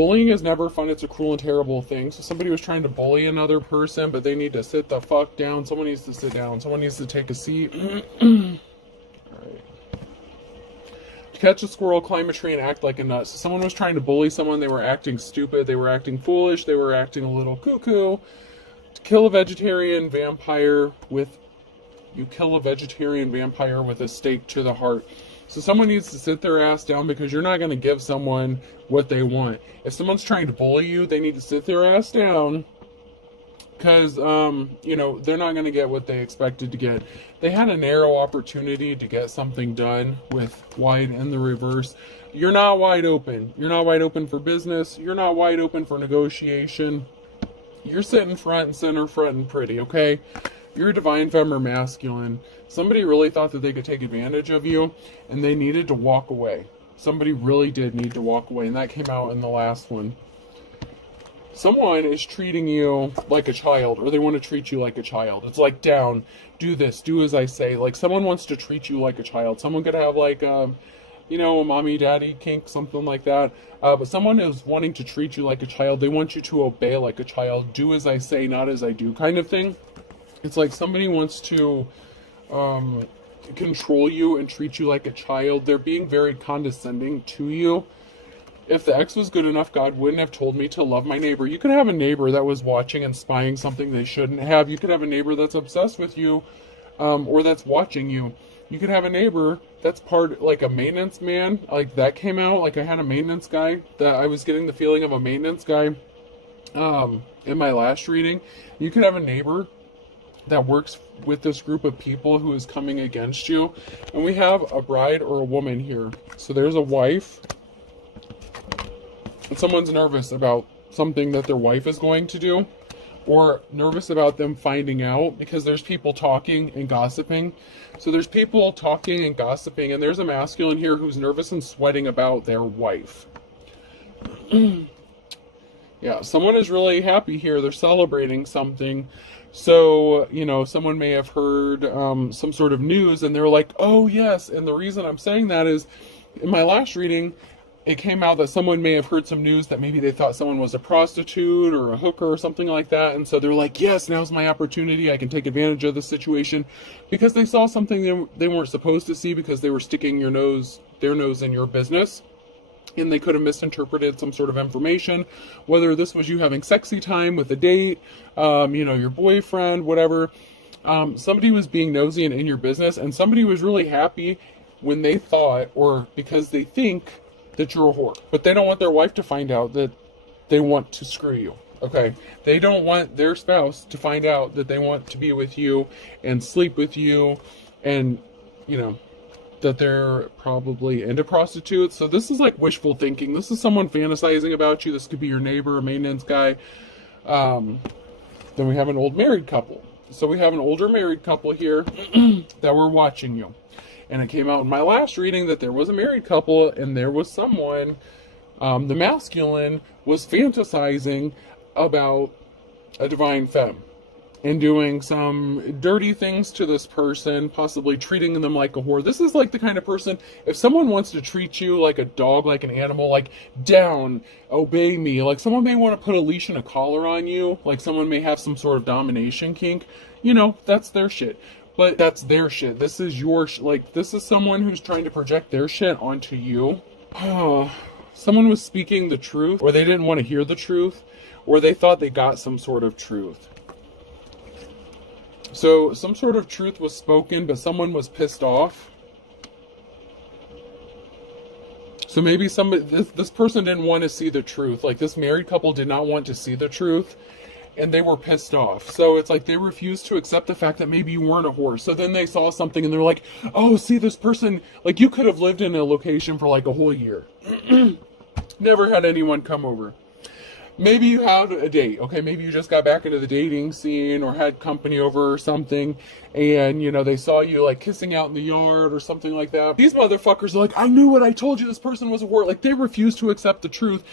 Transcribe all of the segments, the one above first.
bullying is never fun. It's a cruel and terrible thing. So somebody was trying to bully another person, but they need to sit the fuck down. Someone needs to sit down. Someone needs to take a seat. Alright. Catch a squirrel, climb a tree, and act like a nut. So someone was trying to bully someone. They were acting stupid. They were acting foolish. They were acting a little cuckoo. To kill a vegetarian vampire with... You kill a vegetarian vampire with a stake to the heart. So someone needs to sit their ass down because you're not going to give someone what they want. If someone's trying to bully you, they need to sit their ass down because, you know, they're not going to get what they expected to get. They had a narrow opportunity to get something done with wide and the reverse. You're not wide open. You're not wide open for business. You're not wide open for negotiation. You're sitting front and center, front and pretty, okay? You're a divine femme or masculine. Somebody really thought that they could take advantage of you, and they needed to walk away. Somebody really did need to walk away, and that came out in the last one. Someone is treating you like a child, or they want to treat you like a child. It's like, down, do this, do as I say. Like, someone wants to treat you like a child. Someone could have, like, you know, a mommy, daddy kink, something like that. But someone is wanting to treat you like a child. They want you to obey like a child. Do as I say, not as I do, kind of thing. It's like somebody wants to control you and treat you like a child. They're being very condescending to you. If the ex was good enough, God wouldn't have told me to love my neighbor. You could have a neighbor that was watching and spying something they shouldn't have. You could have a neighbor that's obsessed with you, or that's watching you. You could have a neighbor that's part, like a maintenance man. Like that came out. Like I had a maintenance guy that I was getting the feeling of a maintenance guy in my last reading. You could have a neighbor that works with this group of people who is coming against you. And we have a bride or a woman here. So there's a wife. And someone's nervous about something that their wife is going to do. Or nervous about them finding out, because there's people talking and gossiping. So there's people talking and gossiping, and there's a masculine here who's nervous and sweating about their wife. Yeah, someone is really happy here. They're celebrating something. So, you know, someone may have heard some sort of news, and they're like, oh, yes. And the reason I'm saying that is, in my last reading, it came out that someone may have heard some news that maybe they thought someone was a prostitute or a hooker or something like that. And so they're like, yes, now's my opportunity. I can take advantage of the situation, because they saw something they weren't supposed to see, because they were sticking their nose in your business. And they could have misinterpreted some sort of information, whether this was you having sexy time with a date, you know, your boyfriend, whatever. Somebody was being nosy and in your business, and somebody was really happy when they thought, or because they think that you're a whore. But they don't want their wife to find out that they want to screw you, okay? They don't want their spouse to find out that they want to be with you and sleep with you, and, you know, that they're probably into prostitutes. So this is like wishful thinking. This is someone fantasizing about you. This could be your neighbor, a maintenance guy. Then we have an old married couple. So we have an older married couple here that were watching you. And it came out in my last reading that there was a married couple, and there was someone, the masculine, was fantasizing about a divine femme and doing some dirty things to this person, possibly treating them like a whore. This is like the kind of person, if someone wants to treat you like a dog, like an animal, like, down, obey me, like someone may want to put a leash and a collar on you, like someone may have some sort of domination kink, you know, that's their shit. But that's their shit. This is your like, this is someone who's trying to project their shit onto you. Someone was speaking the truth, or they didn't want to hear the truth, or they thought they got some sort of truth. So some sort of truth was spoken, but someone was pissed off. So maybe this person didn't want to see the truth. Like, this married couple did not want to see the truth, and they were pissed off. So it's like they refused to accept the fact that maybe you weren't a whore. So then they saw something and they're like, oh, see, this person, like, you could have lived in a location for like a whole year. Never had anyone come over. Maybe you had a date, okay? Maybe you just got back into the dating scene or had company over or something, and, you know, they saw you, like, kissing out in the yard or something like that. These motherfuckers are like, I knew it, I told you this person was a whore. Like, they refused to accept the truth.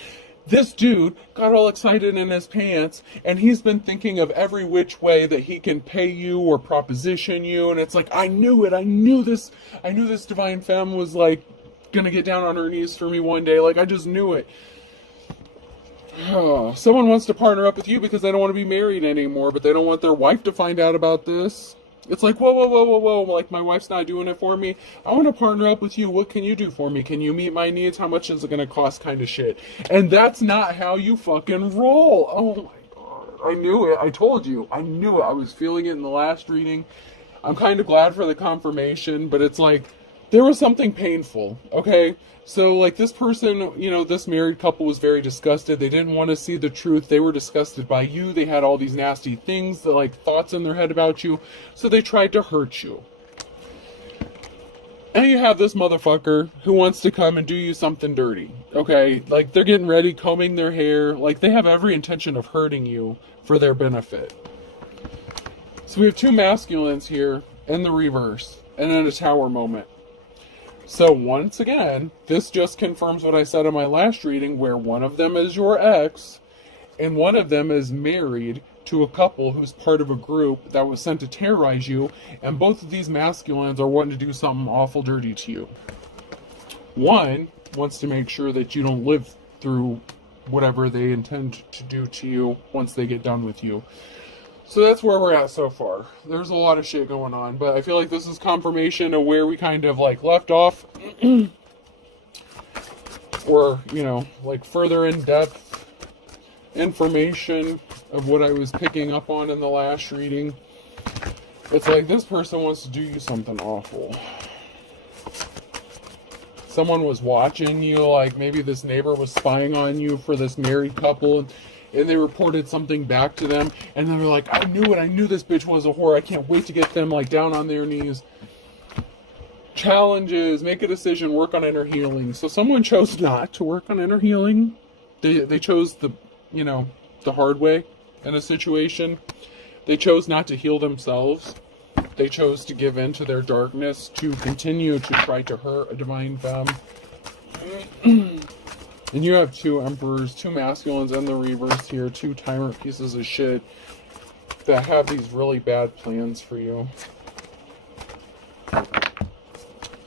This dude got all excited in his pants, and he's been thinking of every which way that he can pay you or proposition you, and it's like, I knew it, I knew this divine femme was, like, gonna get down on her knees for me one day. Like, I just knew it. Someone wants to partner up with you because they don't want to be married anymore, but they don't want their wife to find out about this. It's like, whoa, whoa, whoa, whoa, whoa. Like, my wife's not doing it for me. I want to partner up with you. What can you do for me? Can you meet my needs? How much is it going to cost, kind of shit? And that's not how you fucking roll. Oh my God. I knew it. I told you. I knew it. I was feeling it in the last reading. I'm kind of glad for the confirmation, but it's like, there was something painful, okay? So, like, this person, you know, this married couple was very disgusted. They didn't want to see the truth. They were disgusted by you. They had all these nasty things, like, thoughts in their head about you. So they tried to hurt you. And you have this motherfucker who wants to come and do you something dirty, okay? Like, they're getting ready, combing their hair. Like, they have every intention of hurting you for their benefit. So we have two masculines here in the reverse, and then a tower moment. So once again, this just confirms what I said in my last reading, where one of them is your ex, and one of them is married to a couple who's part of a group that was sent to terrorize you, and both of these masculines are wanting to do something awful dirty to you. One wants to make sure that you don't live through whatever they intend to do to you once they get done with you. So that's where we're at so far. There's a lot of shit going on, but I feel like this is confirmation of where we kind of like left off. Or, you know, like further in-depth information of what I was picking up on in the last reading. It's like this person wants to do you something awful. Someone was watching you, like maybe this neighbor was spying on you for this married couple, and they reported something back to them, and then they're like, I knew it, I knew this bitch was a whore, I can't wait to get them like down on their knees. Challenges, make a decision, work on inner healing. So someone chose not to work on inner healing. They chose the, you know, the hard way in a situation. They chose not to heal themselves. They chose to give in to their darkness, to continue to try to hurt a divine femme. And you have two emperors, two masculines in the reverse here, two tyrant pieces of shit that have these really bad plans for you.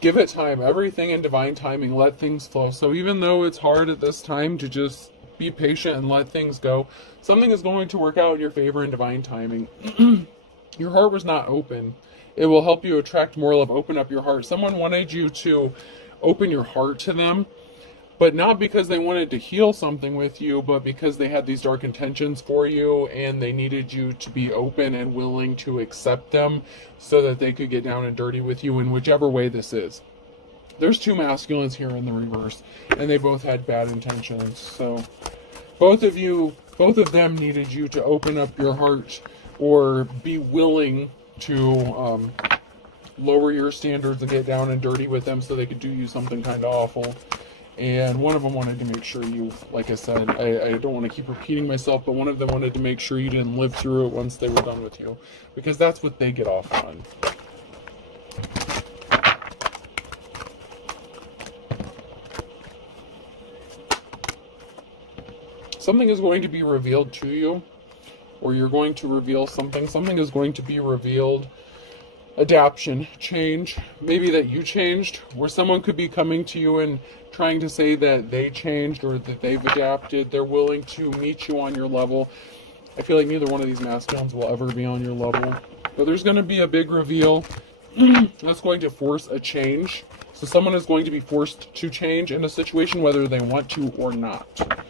Give it time. Everything in divine timing. Let things flow. So even though it's hard at this time to just be patient and let things go, something is going to work out in your favor in divine timing. Your heart was not open. It will help you attract more love. Open up your heart. Someone wanted you to open your heart to them, but not because they wanted to heal something with you, but because they had these dark intentions for you, and they needed you to be open and willing to accept them so that they could get down and dirty with you in whichever way this is. There's two masculines here in the reverse, and they both had bad intentions. So both of them needed you to open up your heart or be willing to lower your standards and get down and dirty with them so they could do you something kind of awful. And one of them wanted to make sure you, like I said, I don't want to keep repeating myself, but one of them wanted to make sure you didn't live through it once they were done with you, because that's what they get off on. Something is going to be revealed to you, or you're going to reveal something. Something is going to be revealed. Adaption, change, maybe that you changed, where someone could be coming to you and trying to say that they changed or that they've adapted. They're willing to meet you on your level. I feel like neither one of these masculines will ever be on your level, but there's going to be a big reveal that's going to force a change. So someone is going to be forced to change in a situation whether they want to or not.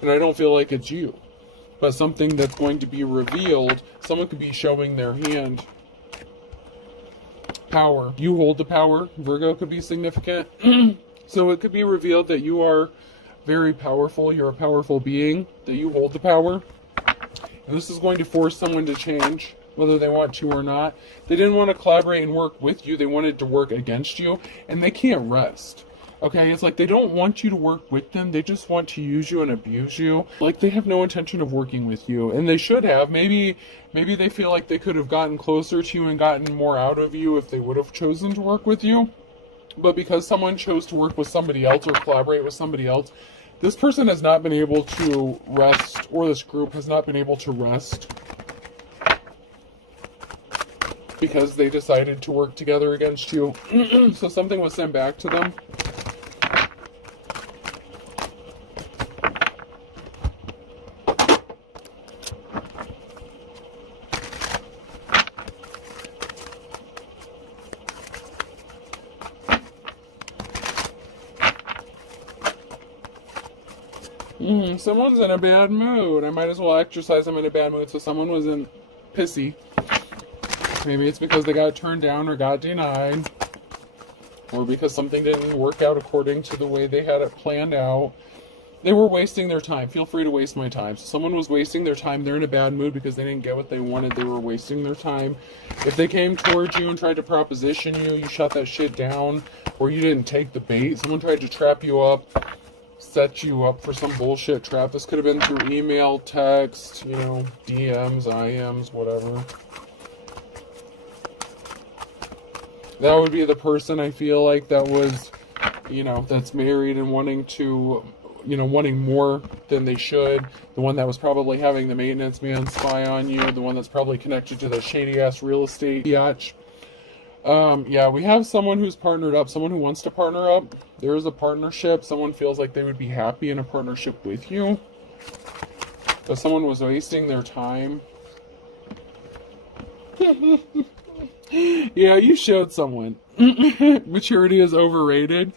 And I don't feel like it's you, but something that's going to be revealed. Someone could be showing their hand. Power. You hold the power. Virgo could be significant. So it could be revealed that you are very powerful. You're a powerful being. That you hold the power. And this is going to force someone to change, whether they want to or not. They didn't want to collaborate and work with you. They wanted to work against you. And they can't rest. Okay, it's like they don't want you to work with them. They just want to use you and abuse you. Like they have no intention of working with you. And they should have. Maybe they feel like they could have gotten closer to you and gotten more out of you if they would have chosen to work with you. But because someone chose to work with somebody else or collaborate with somebody else, this person has not been able to rest, or this group has not been able to rest, because they decided to work together against you. So something was sent back to them. Someone's in a bad mood. I might as well exercise I'm in a bad mood. So someone was in pissy. Maybe it's because they got turned down or got denied. Or because something didn't work out according to the way they had it planned out. They were wasting their time. Feel free to waste my time. So someone was wasting their time. They're in a bad mood because they didn't get what they wanted. They were wasting their time. If they came towards you and tried to proposition you, you shut that shit down, or you didn't take the bait. Someone tried to trap you up, set you up for some bullshit trap. This could have been through email, text, DMs, IMs, whatever. That would be the person I feel like that was, that's married and wanting to, wanting more than they should. The one that was probably having the maintenance man spy on you. The one that's probably connected to the shady ass real estate biatch. Yeah, we have someone who's partnered up, someone who wants to partner up. There is a partnership. Someone feels like they would be happy in a partnership with you. But someone was wasting their time. Yeah, you showed someone. Maturity is overrated.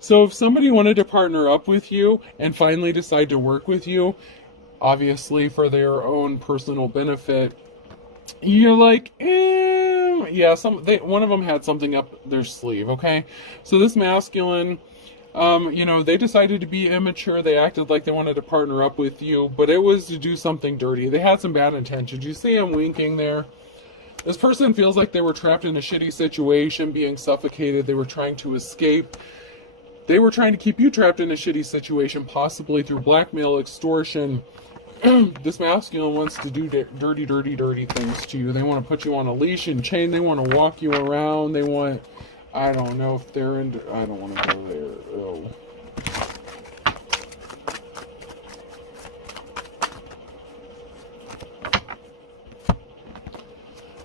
So if somebody wanted to partner up with you and finally decide to work with you, obviously for their own personal benefit, you're like, yeah, one of them had something up their sleeve, okay? So this masculine, they decided to be immature. They acted like they wanted to partner up with you, but it was to do something dirty. They had some bad intentions. You see him winking there? This person feels like they were trapped in a shitty situation, being suffocated. They were trying to escape. They were trying to keep you trapped in a shitty situation, possibly through blackmail, extortion. This masculine wants to do dirty, dirty, dirty things to you. They want to put you on a leash and chain. They want to walk you around. They want, I don't know if they're into, I don't want to go there. Oh.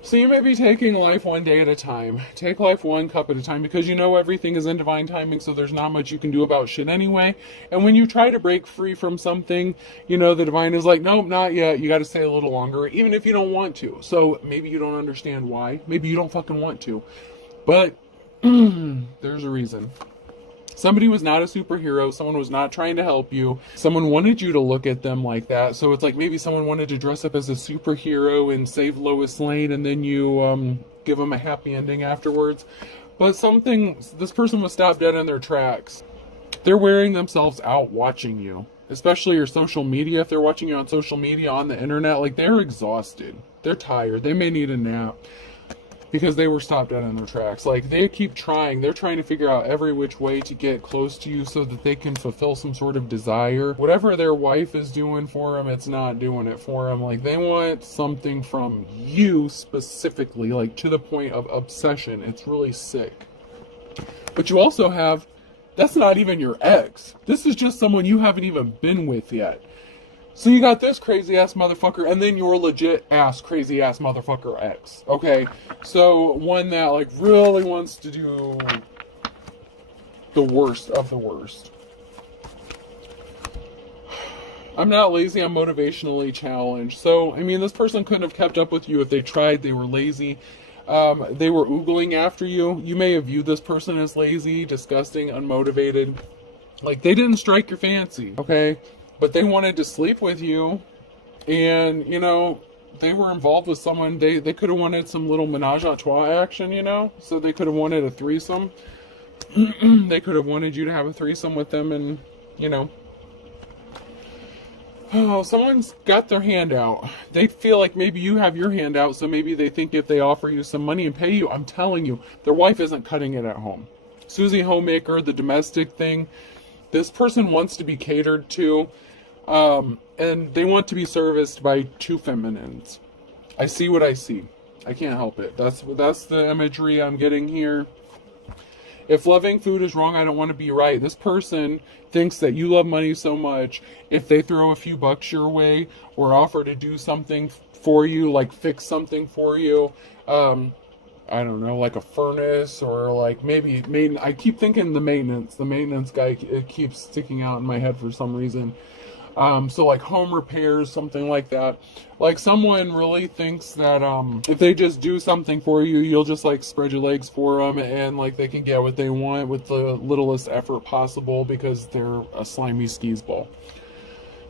So you may be taking life one day at a time. Take life one cup at a time, because everything is in divine timing, so there's not much you can do about shit anyway. And when you try to break free from something, the divine is like, nope, not yet. You got to stay a little longer, even if you don't want to. So maybe you don't understand why. Maybe you don't fucking want to. But there's a reason. Somebody was not a superhero. Someone was not trying to help you. Someone wanted you to look at them like that. So it's like maybe someone wanted to dress up as a superhero and save Lois Lane, and then you give them a happy ending afterwards. But this person was stopped dead in their tracks. They're wearing themselves out watching you, especially your social media. If they're watching you on social media, on the internet, like, they're exhausted. They're tired. They may need a nap. Because they were stopped dead in their tracks. Like, they keep trying. They're trying to figure out every which way to get close to you so that they can fulfill some sort of desire. Whatever their wife is doing for them, it's not doing it for them. Like, they want something from you specifically, like, to the point of obsession. It's really sick. But you also have, that's not even your ex. This is just someone you haven't even been with yet. So you got this crazy ass motherfucker, and then your legit ass crazy ass motherfucker ex. Okay, so one that like really wants to do the worst of the worst. I'm not lazy, I'm motivationally challenged. So, this person couldn't have kept up with you if they tried. They were lazy. They were oogling after you. You may have viewed this person as lazy, disgusting, unmotivated. Like, they didn't strike your fancy, okay? But they wanted to sleep with you, and, they were involved with someone. They could have wanted some little menage a trois action, So they could have wanted a threesome. They could have wanted you to have a threesome with them, and, Oh, someone's got their hand out. They feel like maybe you have your hand out, so maybe they think if they offer you some money and pay you, I'm telling you, their wife isn't cutting it at home. Susie Homemaker, the domestic thing, this person wants to be catered to, and they want to be serviced by two feminines. I see what I see. I can't help it. That's the imagery I'm getting here. If loving food is wrong, I don't want to be right. This person thinks that you love money so much, if they throw a few bucks your way or offer to do something for you, like fix something for you, I don't know, like a furnace, or like maybe I keep thinking the maintenance guy, it keeps sticking out in my head for some reason. So like home repairs, something like that. Like someone really thinks that if they just do something for you, you'll just like spread your legs for them, and like they can get what they want with the littlest effort possible because they're a slimy skis ball.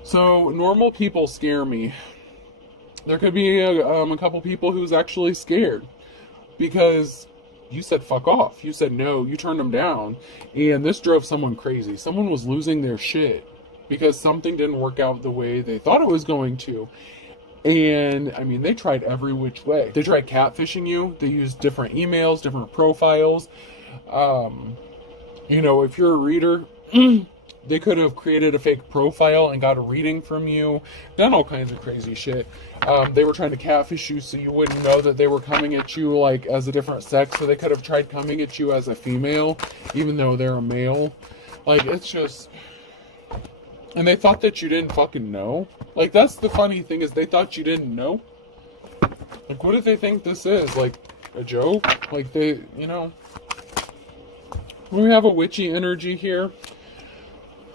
So normal people scare me. There could be a couple people who's actually scared because you said fuck off. You said no. You turned them down. And this drove someone crazy. Someone was losing their shit because something didn't work out the way they thought it was going to. And I mean, they tried every which way. They tried catfishing you. They used different emails, different profiles. You know, if you're a reader, they could have created a fake profile and got a reading from you, done all kinds of crazy shit. They were trying to catfish you so you wouldn't know that they were coming at you like as a different sex. So they could have tried coming at you as a female, even though they're a male. Like, it's just... And they thought that you didn't fucking know. Like, that's the funny thing, is they thought you didn't know. Like, what do they think this is? Like, a joke? Like, they, you know... We have a witchy energy here,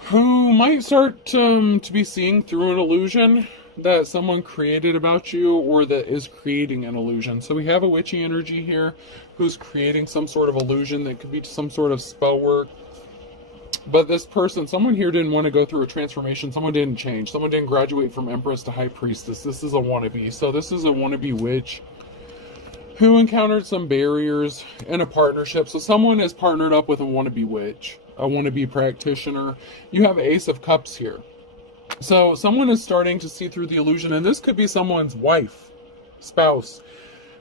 who might start to be seeing through an illusion that someone created about you, or that is creating an illusion. So we have a witchy energy here who's creating some sort of illusion that could be some sort of spell work. But this person, someone here didn't want to go through a transformation. Someone didn't change. Someone didn't graduate from Empress to High Priestess. This is a wannabe. So this is a wannabe witch who encountered some barriers in a partnership. So someone is partnered up with a wannabe witch, a wannabe practitioner. You have Ace of Cups here. So someone is starting to see through the illusion, and this could be someone's wife, spouse,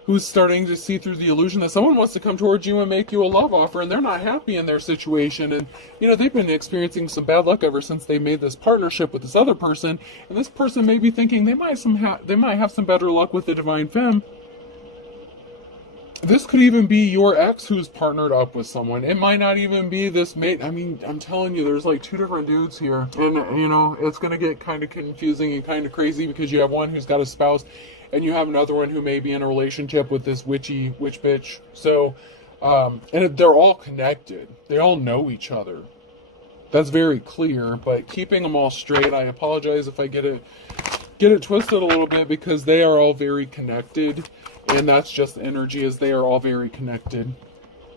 who's starting to see through the illusion that someone wants to come towards you and make you a love offer, and they're not happy in their situation. And, you know, they've been experiencing some bad luck ever since they made this partnership with this other person. And this person may be thinking they might have some better luck with the Divine Femme. This could even be your ex who's partnered up with someone. It might not even be this mate. I mean, I'm telling you, there's like two different dudes here. And, you know, it's going to get kind of confusing and kind of crazy because you have one who's got a spouse and you have another one who may be in a relationship with this witch bitch. So, and they're all connected. They all know each other. That's very clear, but keeping them all straight, I apologize if I get it twisted a little bit, because they are all very connected. And that's just the energy, is they are all very connected.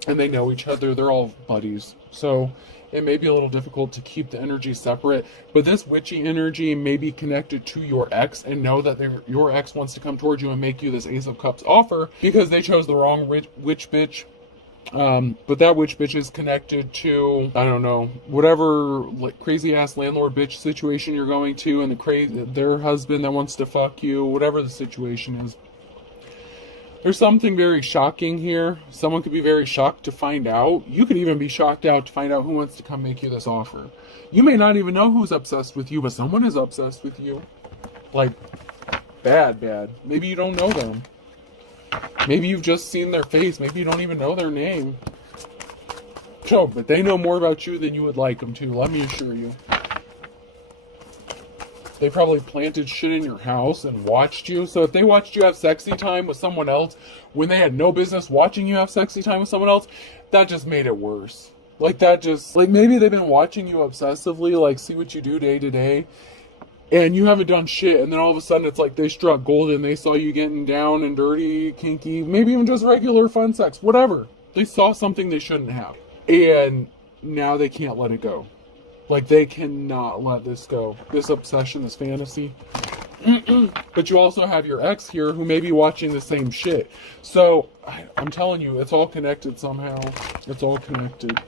And they know each other. They're all buddies. So it may be a little difficult to keep the energy separate. But this witchy energy may be connected to your ex, and know that your ex wants to come towards you and make you this Ace of Cups offer because they chose the wrong witch bitch. But that witch bitch is connected to, I don't know, whatever crazy ass landlord bitch situation you're going to, and their husband that wants to fuck you, whatever the situation is. There's something very shocking here. Someone could be very shocked to find out. You could even be shocked out to find out who wants to come make you this offer. You may not even know who's obsessed with you, but someone is obsessed with you. Like, bad. Maybe you don't know them. Maybe you've just seen their face. Maybe you don't even know their name. So, but they know more about you than you would like them to, let me assure you. They probably planted shit in your house and watched you. So if they watched you have sexy time with someone else when they had no business watching you have sexy time with someone else, that just made it worse. Like, maybe they've been watching you obsessively, like, see what you do day to day, and you haven't done shit, and then all of a sudden it's like they struck gold and they saw you getting down and dirty, kinky, maybe even just regular fun sex, whatever. They saw something they shouldn't have. And now they can't let it go. Like, they cannot let this go. This obsession, this fantasy. But you also have your ex here who may be watching the same shit. So, I'm telling you, it's all connected somehow. It's all connected.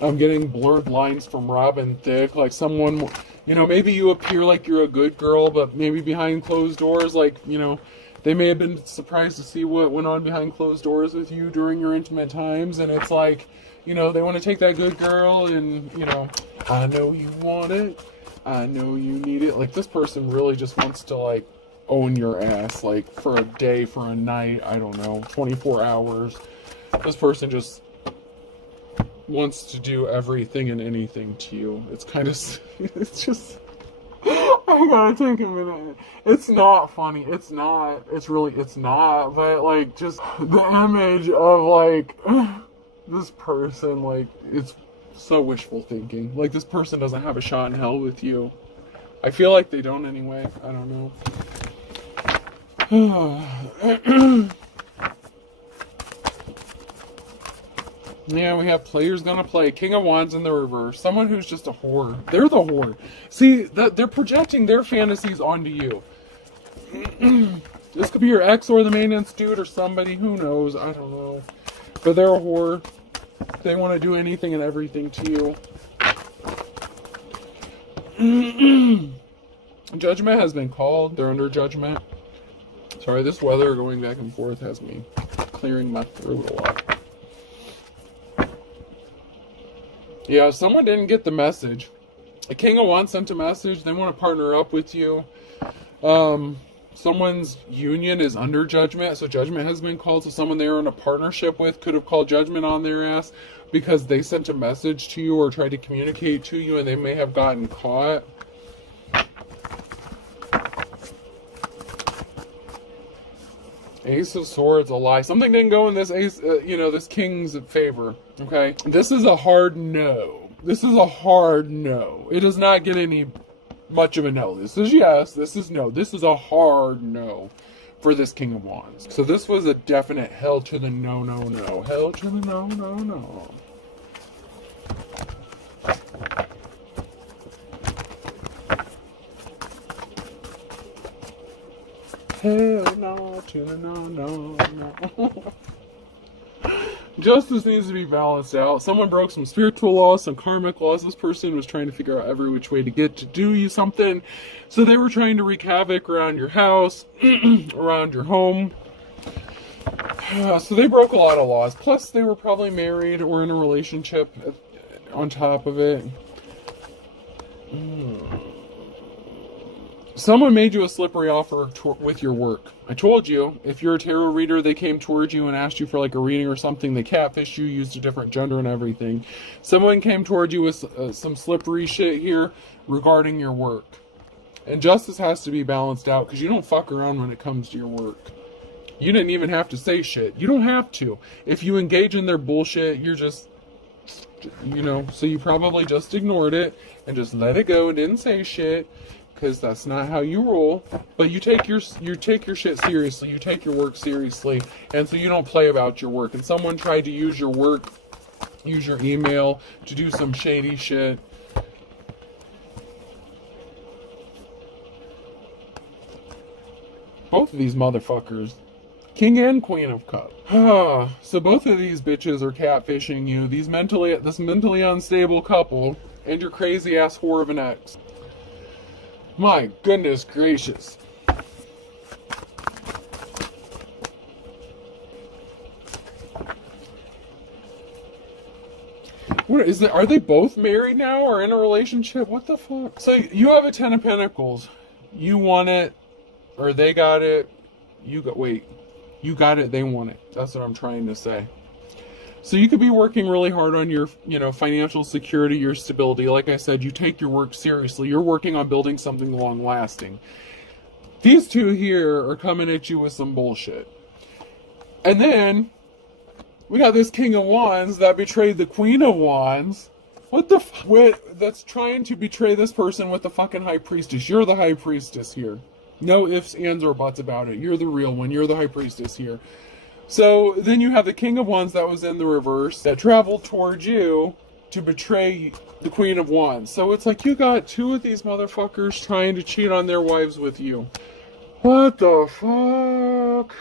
I'm getting blurred lines from Robin Thicke. Like, someone, you know, maybe you appear like you're a good girl, but maybe behind closed doors, like, you know, they may have been surprised to see what went on behind closed doors with you during your intimate times. And it's like, you know, they want to take that good girl and, you know, I know you want it. I know you need it. Like, this person really just wants to, like, own your ass, like, for a day, for a night, I don't know, 24 hours. This person just wants to do everything and anything to you. It's kind of, it's just... I gotta take a minute. It's not funny. It's not. It's not. But, like, just the image of, like, this person, like, it's so wishful thinking. Like, this person doesn't have a shot in hell with you. I feel like they don't anyway. I don't know. Yeah, we have players gonna play. King of Wands in the reverse. Someone who's just a whore. They're the whore. See, they're projecting their fantasies onto you. This could be your ex or the maintenance dude or somebody. Who knows? I don't know. But they're a whore. They want to do anything and everything to you. Judgment has been called. They're under judgment. Sorry, this weather going back and forth has me clearing my throat a lot. Yeah, someone didn't get the message. A King of Wands sent a message. They want to partner up with you. Someone's union is under judgment, so judgment has been called. So someone they were in a partnership with could have called judgment on their ass because they sent a message to you or tried to communicate to you, and they may have gotten caught. Ace of Swords, a lie. Something didn't go in this ace, this king's favor. Okay, this is a hard no. This is a hard no. It does not get any much of a no. This is yes. This is no. This is a hard no for this King of Wands. So this was a definite hell to the no, no, no. Hell to the no, no, no. Hell no to the no, no, no. Justice needs to be balanced out. Someone broke some spiritual laws, some karmic laws. This person was trying to figure out every which way to get to do you something. So they were trying to wreak havoc around your house, around your home. So they broke a lot of laws. Plus, they were probably married or in a relationship on top of it. Someone made you a slippery offer with your work. I told you, if you're a tarot reader, they came towards you and asked you for like a reading or something. They catfished you, used a different gender and everything. Someone came towards you with some slippery shit here regarding your work. And justice has to be balanced out because you don't fuck around when it comes to your work. You didn't even have to say shit. You don't have to. If you engage in their bullshit, you're just, so you probably just ignored it and just let it go and didn't say shit. Because that's not how you roll. But you take your shit seriously. You take your work seriously. And so you don't play about your work. And someone tried to use your work, use your email to do some shady shit. Both of these motherfuckers. King and Queen of Cups. So both of these bitches are catfishing you. This mentally unstable couple and your crazy ass whore of an ex. My goodness gracious. What is it? Are they both married now or in a relationship? What the fuck? So you have a 10 of Pentacles. You want it, or they got it. You got it, they want it. That's what I'm trying to say. So you could be working really hard on your, financial security, your stability. Like I said, you take your work seriously. You're working on building something long lasting. These two here are coming at you with some bullshit. And then we got this King of Wands that betrayed the Queen of Wands. What the that's trying to betray this person with the fucking High Priestess. You're the High Priestess here. No ifs, ands, or buts about it. You're the real one. You're the High Priestess here. So then you have the King of Wands that was in the reverse that traveled towards you to betray the Queen of Wands. So it's like you got two of these motherfuckers trying to cheat on their wives with you. What the fuck?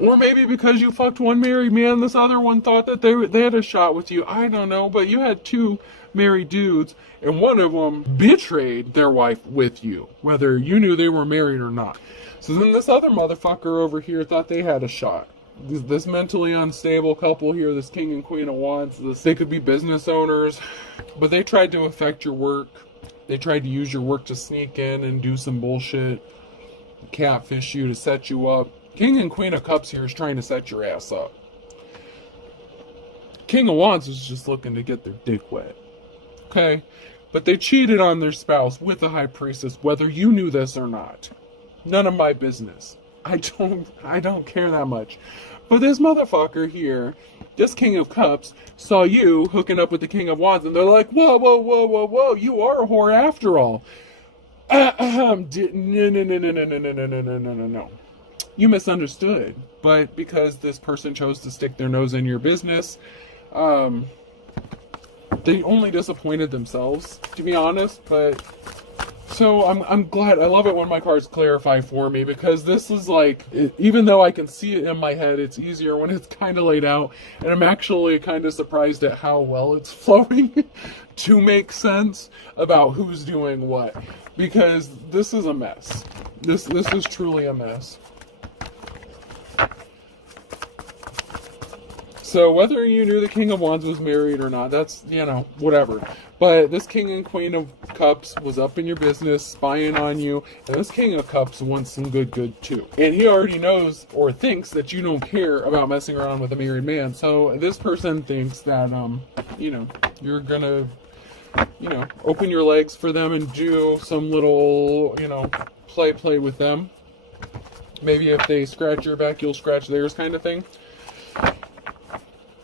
Or maybe because you fucked one married man, this other one thought that they had a shot with you. I don't know, but you had two married dudes, and one of them betrayed their wife with you, whether you knew they were married or not. So then this other motherfucker over here thought they had a shot. This mentally unstable couple here, this King and Queen of Wands, they could be business owners, but they tried to affect your work. They tried to use your work to sneak in and do some bullshit, catfish you to set you up. King and Queen of Cups here is trying to set your ass up. King of Wands is just looking to get their dick wet. Okay? But they cheated on their spouse with the High Priestess, whether you knew this or not. None of my business. I don't care that much. But this motherfucker here, this King of Cups, saw you hooking up with the King of Wands, and they're like, whoa, whoa, whoa, whoa, whoa, you are a whore after all. No. You misunderstood. But because this person chose to stick their nose in your business, They only disappointed themselves, to be honest, but so I'm glad. I love it when my cards clarify for me, because this is like, even though I can see it in my head, it's easier when it's kind of laid out, and I'm actually kind of surprised at how well it's flowing to make sense about who's doing what, because this is a mess. This is truly a mess. So whether you knew the King of Wands was married or not, that's, whatever. But this King and Queen of Cups was up in your business, spying on you. And this King of Cups wants some good too. And he already knows or thinks that you don't care about messing around with a married man. So this person thinks that, you're gonna, open your legs for them and do some little, play with them. Maybe if they scratch your back, you'll scratch theirs, kind of thing.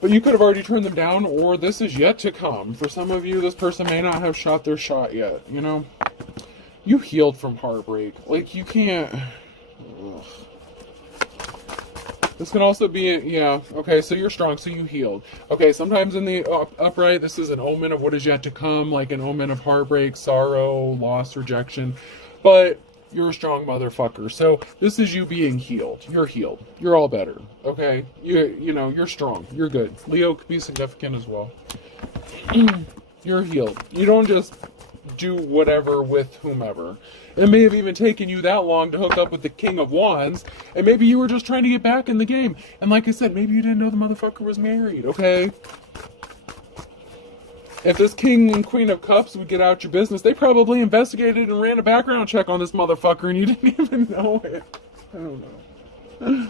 But you could have already turned them down, or this is yet to come. For some of you, this person may not have shot their shot yet, You healed from heartbreak. Like, you can't... Ugh. This can also be, okay, so you're strong, so you healed. Okay, sometimes in the upright, this is an omen of what is yet to come, like an omen of heartbreak, sorrow, loss, rejection. But you're a strong motherfucker. So this is you being healed. You're healed. You're all better. Okay? You're strong. You're good. Leo could be significant as well. You're healed. You don't just do whatever with whomever. It may have even taken you that long to hook up with the King of Wands, and maybe you were just trying to get back in the game. And like I said, maybe you didn't know the motherfucker was married, okay? If this King and Queen of Cups would get out your business, they probably investigated and ran a background check on this motherfucker and you didn't even know it. I don't know.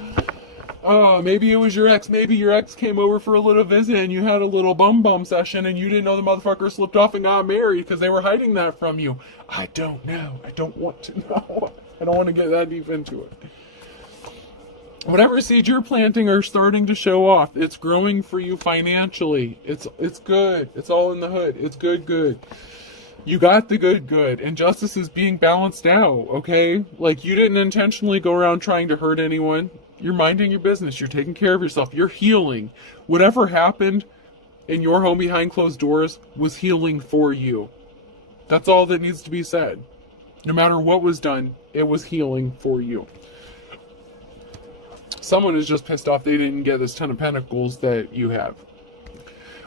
Oh, maybe it was your ex. Maybe your ex came over for a little visit and you had a little bum session and you didn't know the motherfucker slipped off and got married because they were hiding that from you. I don't know. I don't want to know. I don't want to get that deep into it. Whatever seeds you're planting are starting to show off. It's growing for you financially. It's good. It's all in the hood. It's good. You got the good. And justice is being balanced out, okay? Like, you didn't intentionally go around trying to hurt anyone. You're minding your business. You're taking care of yourself. You're healing. Whatever happened in your home behind closed doors was healing for you. That's all that needs to be said. No matter what was done, it was healing for you. Someone is just pissed off they didn't get this 10 of Pentacles that you have,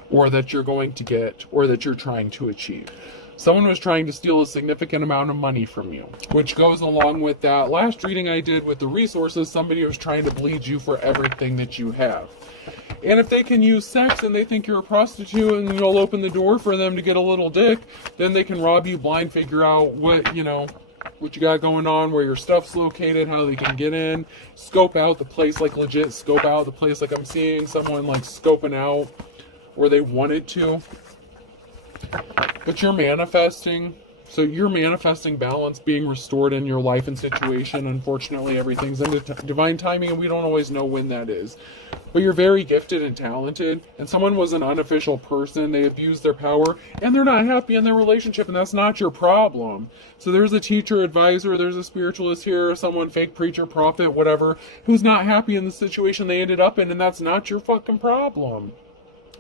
or that you're going to get, or that you're trying to achieve. Someone was trying to steal a significant amount of money from you, which goes along with that last reading I did with the resources. Somebody was trying to bleed you for everything that you have. And if they can use sex and they think you're a prostitute and you'll open the door for them to get a little dick, then they can rob you blind, figure out what you got going on, where your stuff's located, how they can get in, scope out the place, like legit scope out the place. Like I'm seeing someone like scoping out where they wanted to. But you're manifesting. So you're manifesting balance being restored in your life and situation. Unfortunately, everything's in divine timing and we don't always know when that is. But you're very gifted and talented, and someone was an unofficial person. They abused their power and they're not happy in their relationship, and that's not your problem. So there's a teacher, advisor, there's a spiritualist here, someone, fake preacher, prophet, whatever, who's not happy in the situation they ended up in, and that's not your fucking problem.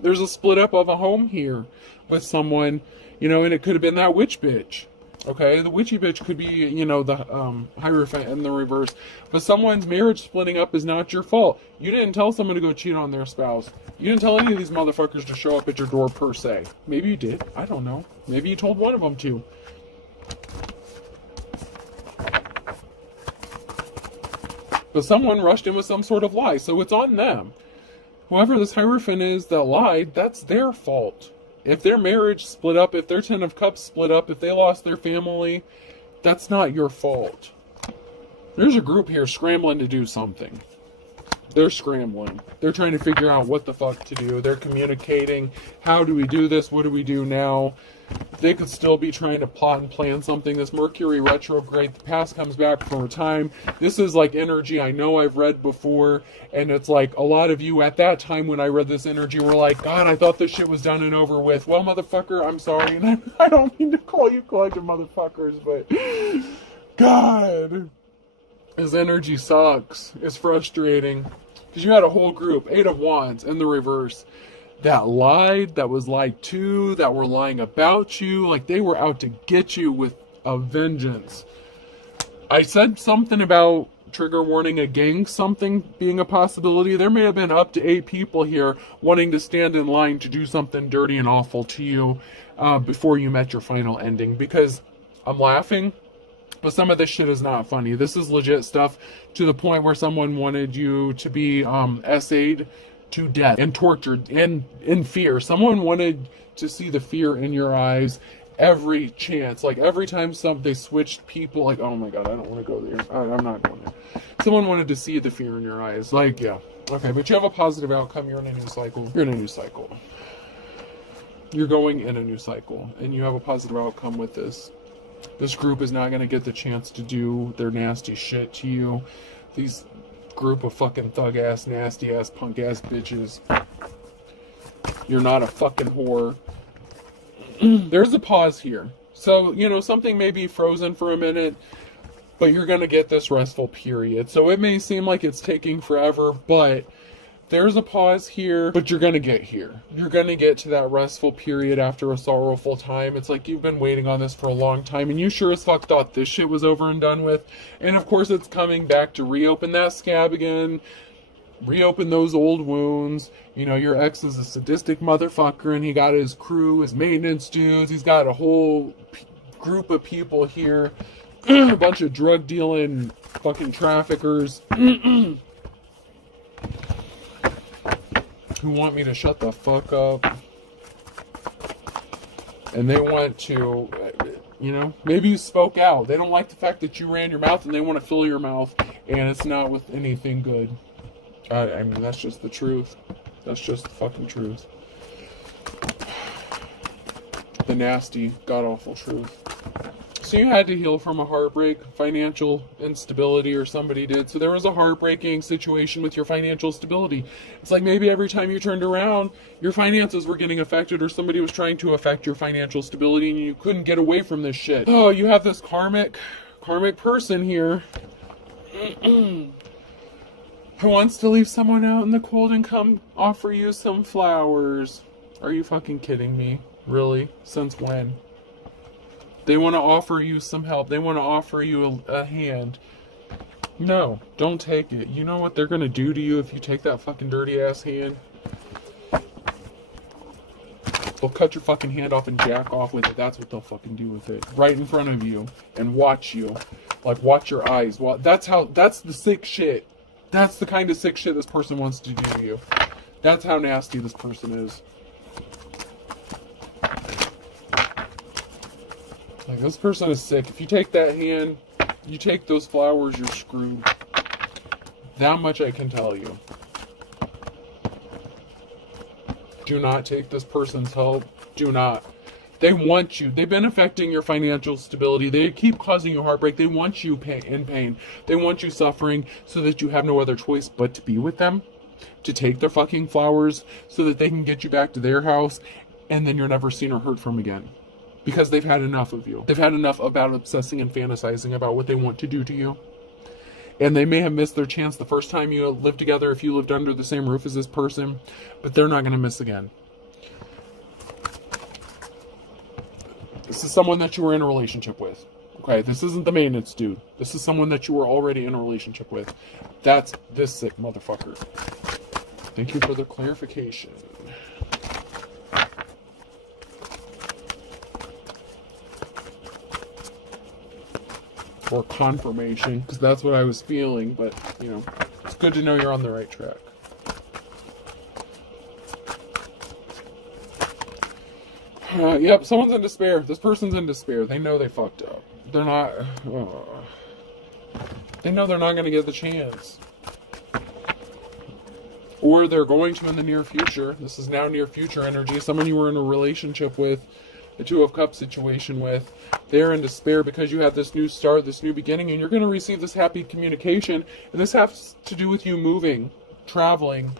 There's a split up of a home here with someone, and it could have been that witch bitch. Okay, the witchy bitch could be, the Hierophant in the reverse. But someone's marriage splitting up is not your fault. You didn't tell someone to go cheat on their spouse. You didn't tell any of these motherfuckers to show up at your door per se. Maybe you did. I don't know. Maybe you told one of them to. But someone rushed in with some sort of lie, so it's on them. Whoever this Hierophant is that lied, that's their fault. If their marriage split up, if their 10 of Cups split up, if they lost their family, that's not your fault. There's a group here scrambling to do something. They're scrambling. They're trying to figure out what the fuck to do. They're communicating. How do we do this? What do we do now? They could still be trying to plot and plan something. This Mercury retrograde, the past comes back for a time. This is like energy I know I've read before. And it's like a lot of you at that time when I read this energy were like, God, I thought this shit was done and over with. Well, motherfucker, I'm sorry. And I don't mean to call you collective motherfuckers, but God, this energy sucks. It's frustrating. Because you had a whole group, 8 of Wands in the reverse. that lied, that was lied to, that were lying about you. Like, they were out to get you with a vengeance. I said something about, trigger warning, a gang something being a possibility. There may have been up to 8 people here wanting to stand in line to do something dirty and awful to you before you met your final ending. Because I'm laughing, but some of this shit is not funny. This is legit stuff, to the point where someone wanted you to be essayed to death and tortured and in fear. Someone wanted to see the fear in your eyes every chance. Like, every time they switched people, like, oh my god, I don't want to go there. I'm not going there. Someone wanted to see the fear in your eyes. Like, yeah. Okay, but you have a positive outcome. You're in a new cycle. You're in a new cycle. You're going in a new cycle. And you have a positive outcome with this. This group is not going to get the chance to do their nasty shit to you. These group of fucking thug-ass, nasty-ass, punk-ass bitches. You're not a fucking whore. There's a pause here. So, you know, something may be frozen for a minute, but you're going to get this restful period. So it may seem like it's taking forever, but there's a pause here, but you're going to get here. You're going to get to that restful period after a sorrowful time. It's like you've been waiting on this for a long time, and you sure as fuck thought this shit was over and done with. And of course it's coming back to reopen that scab again, reopen those old wounds. You know, your ex is a sadistic motherfucker, and he got his crew, his maintenance dudes. He's got a whole group of people here. A bunch of drug dealing fucking traffickers who want me to shut the fuck up. And they want to, you know, maybe you spoke out. They don't like the fact that you ran your mouth, and they want to fill your mouth, and it's not with anything good. I mean, that's just the truth. That's just the fucking truth. The nasty, god-awful truth. So you had to heal from a heartbreak, financial instability, or somebody did. So there was a heartbreaking situation with your financial stability. It's like maybe every time you turned around, your finances were getting affected, or somebody was trying to affect your financial stability, and you couldn't get away from this shit. Oh, you have this karmic person here who wants to leave someone out in the cold and come offer you some flowers. Are you fucking kidding me? Really? Since when? They want to offer you some help. They want to offer you a hand. No, don't take it. You know what they're going to do to you if you take that fucking dirty ass hand? They'll cut your fucking hand off and jack off with it. That's what they'll fucking do with it. Right in front of you. And watch you. Like, watch your eyes. Well, that's the sick shit. That's the kind of sick shit this person wants to do to you. That's how nasty this person is. Like, this person is sick. If you take that hand, you take those flowers, you're screwed. That much I can tell you. Do not take this person's help. Do not. They want you. They've been affecting your financial stability. They keep causing you heartbreak. They want you in pain. They want you suffering so that you have no other choice but to be with them. To take their fucking flowers so that they can get you back to their house, and then you're never seen or heard from again. Because they've had enough of you. They've had enough about obsessing and fantasizing about what they want to do to you. And they may have missed their chance the first time you lived together, if you lived under the same roof as this person, but they're not going to miss again. This is someone that you were in a relationship with. Okay, this isn't the maintenance dude. This is someone that you were already in a relationship with. That's this sick motherfucker. Thank you for the clarification. Or confirmation, because that's what I was feeling, but, you know, it's good to know you're on the right track. Yep, someone's in despair. This person's in despair. They know they fucked up. They're not... they know they're not going to get the chance. Or they're going to in the near future. This is now near future energy. Someone you were in a relationship with, the Two of Cups situation with, they're in despair because you have this new start, this new beginning, and you're going to receive this happy communication. And this has to do with you moving, traveling.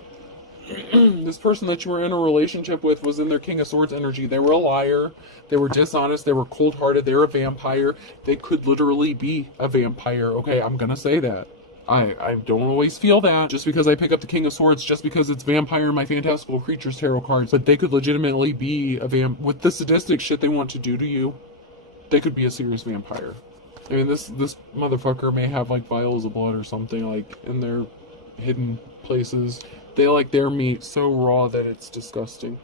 This person that you were in a relationship with was in their King of Swords energy. They were a liar. They were dishonest. They were cold-hearted. They were a vampire. They could literally be a vampire. Okay, I'm going to say that. I don't always feel that just because I pick up the King of Swords, just because it's vampire in my fantastical creatures tarot cards, but they could legitimately be a with the sadistic shit they want to do to you. They could be a serious vampire. I mean, this motherfucker may have like vials of blood or something like in their hidden places. They like their meat so raw that it's disgusting.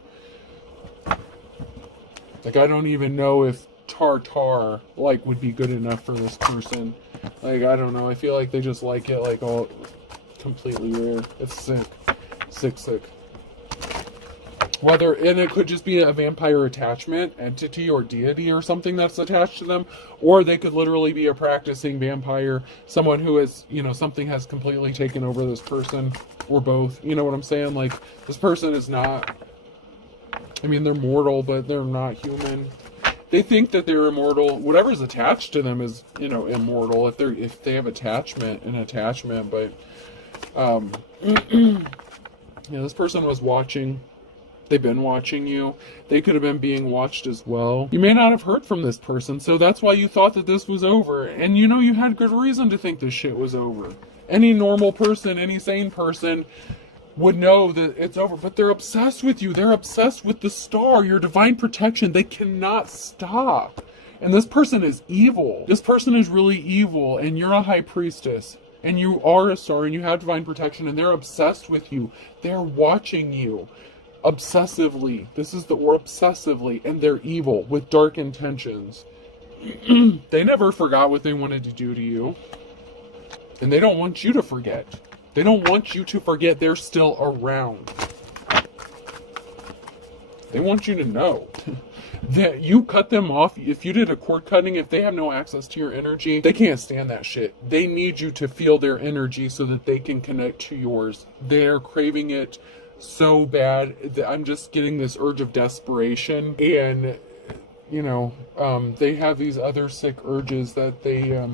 Like, I don't even know if tartar like would be good enough for this person. Like, I don't know. I feel like they just like it like all completely rare. It's sick. Sick. And it could just be a vampire attachment, entity, or deity or something that's attached to them. Or they could literally be a practicing vampire, someone who is, something has completely taken over this person, or both. You know what I'm saying? Like, this person is not, they're mortal, but they're not human. They think that they're immortal. Whatever's attached to them is, immortal. If they have attachment, but, this person was watching. They've been watching you. They could have been being watched as well. You may not have heard from this person, so that's why you thought that this was over. And you had good reason to think this shit was over. Any normal person, any sane person would know that it's over, but they're obsessed with you. They're obsessed with the star, your divine protection. They cannot stop. And this person is evil. This person is really evil, and you're a high priestess. And you are a star, and you have divine protection, and they're obsessed with you. They're watching you. Obsessively. This is the word, obsessively, and they're evil with dark intentions. They never forgot what they wanted to do to you, and they don't want you to forget. They don't want you to forget they're still around. They want you to know that you cut them off. If you did a cord cutting, if they have no access to your energy, they can't stand that shit. They need you to feel their energy so that they can connect to yours. They're craving it so bad that I'm just getting this urge of desperation, and they have these other sick urges that they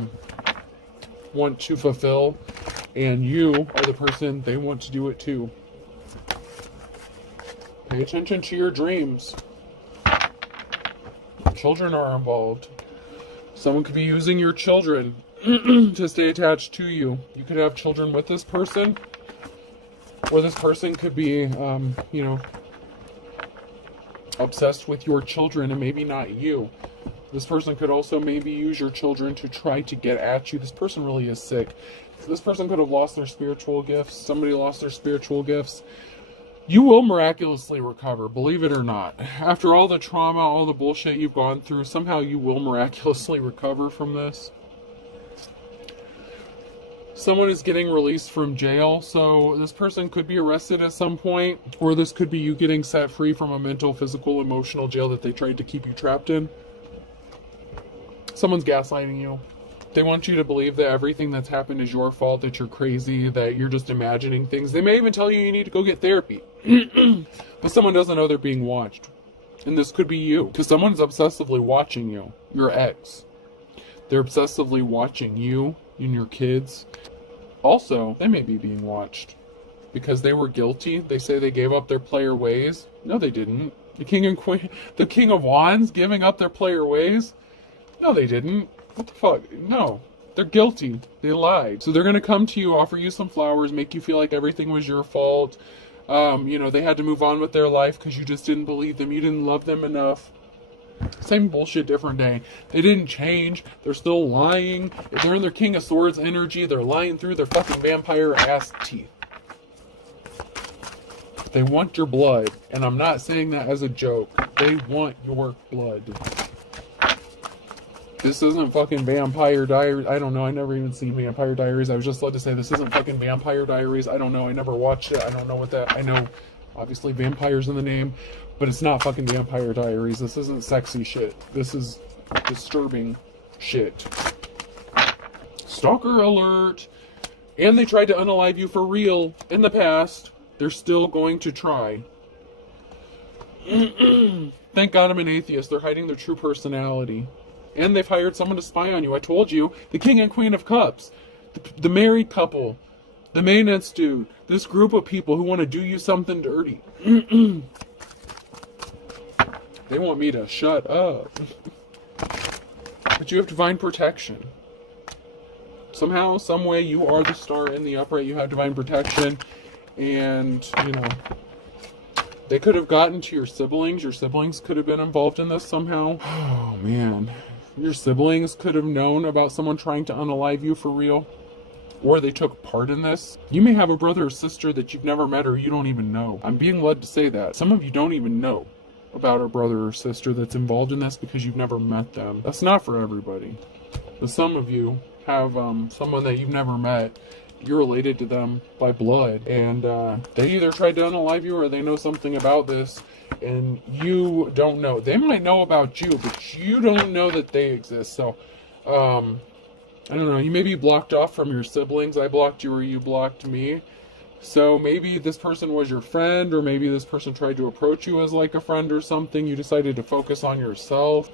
want to fulfill, and you are the person they want to do it to. Pay attention to your dreams. Children are involved. Someone could be using your children to stay attached to you. You could have children with this person, or this person could be, obsessed with your children and maybe not you. This person could also maybe use your children to try to get at you. This person really is sick. This person could have lost their spiritual gifts. Somebody lost their spiritual gifts. You will miraculously recover, believe it or not. After all the trauma, all the bullshit you've gone through, somehow you will miraculously recover from this. Someone is getting released from jail, so this person could be arrested at some point, or this could be you getting set free from a mental, physical, emotional jail that they tried to keep you trapped in. Someone's gaslighting you. They want you to believe that everything that's happened is your fault, that you're crazy, that you're just imagining things. They may even tell you need to go get therapy. But someone doesn't know they're being watched. And this could be you, because someone's obsessively watching you, your ex. They're obsessively watching you and your kids. Also, they may be being watched because they were guilty. They say they gave up their player ways. No, they didn't. The king and queen, the king of wands giving up their player ways. No, they didn't. What the fuck? No. They're guilty. They lied. So they're going to come to you, offer you some flowers, make you feel like everything was your fault. They had to move on with their life because you just didn't believe them. You didn't love them enough. Same bullshit, different day. They didn't change. They're still lying. If they're in their King of Swords energy, they're lying through their fucking vampire ass teeth. They want your blood. And I'm not saying that as a joke. They want your blood. This isn't fucking Vampire Diaries. I don't know. I never even seen Vampire Diaries. I was just led to say this isn't fucking Vampire Diaries. I don't know. I never watched it. I don't know what that... I know, obviously, vampires in the name. But it's not fucking Vampire Diaries. This isn't sexy shit. This is disturbing shit. Stalker alert. And they tried to unalive you for real in the past. They're still going to try. Thank God I'm an atheist. They're hiding their true personality. And they've hired someone to spy on you. I told you. The King and Queen of Cups. The married couple. The maintenance dude. This group of people who want to do you something dirty. They want me to shut up. But you have divine protection. Somehow, some way, you are the star in the upright. You have divine protection. And, you know, they could have gotten to your siblings. Your siblings could have been involved in this somehow. Oh, man. Your siblings could have known about someone trying to unalive you for real. Or they took part in this. You may have a brother or sister that you've never met or you don't even know. I'm being led to say that. Some of you don't even know about a brother or sister that's involved in this because you've never met them. That's not for everybody. But some of you have someone that you've never met. You're related to them by blood. And they either tried to unalive you or they know something about this and you don't know. They might know about you, but you don't know that they exist. So, I don't know, you may be blocked off from your siblings. I blocked you or you blocked me. So maybe this person was your friend, or maybe this person tried to approach you as like a friend or something. You decided to focus on yourself.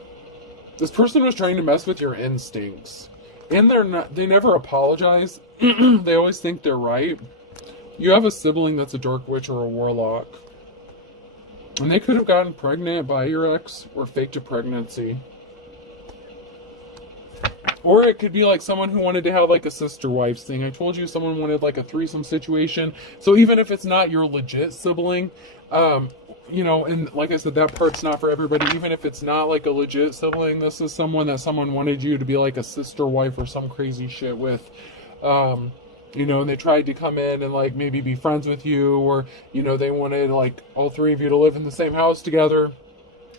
This person was trying to mess with your instincts. And they never apologize. They always think they're right. You have a sibling that's a dark witch or a warlock. And they could have gotten pregnant by your ex or faked a pregnancy. Or it could be like someone who wanted to have like a sister wives thing. I told you someone wanted like a threesome situation. So even if it's not your legit sibling, you know, and like I said, that part's not for everybody. Even if it's not like a legit sibling, this is someone that someone wanted you to be like a sister wife or some crazy shit with. You know, and they tried to come in and like maybe be friends with you, or, you know, they wanted like all three of you to live in the same house together.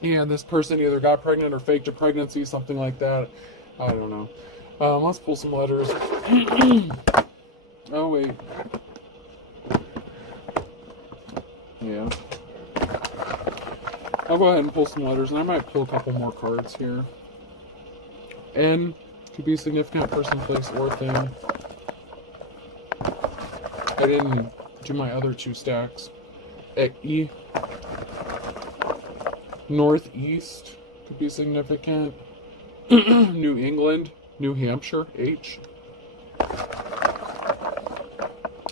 And this person either got pregnant or faked a pregnancy, something like that. I don't know. Let's pull some letters. Oh, wait. Yeah. I'll go ahead and pull some letters, and I might pull a couple more cards here. N could be significant person, place, or thing. I didn't do my other two stacks. E. Northeast could be significant. New England, New Hampshire, H.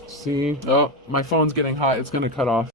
C. Oh, my phone's getting hot. It's going to cut off.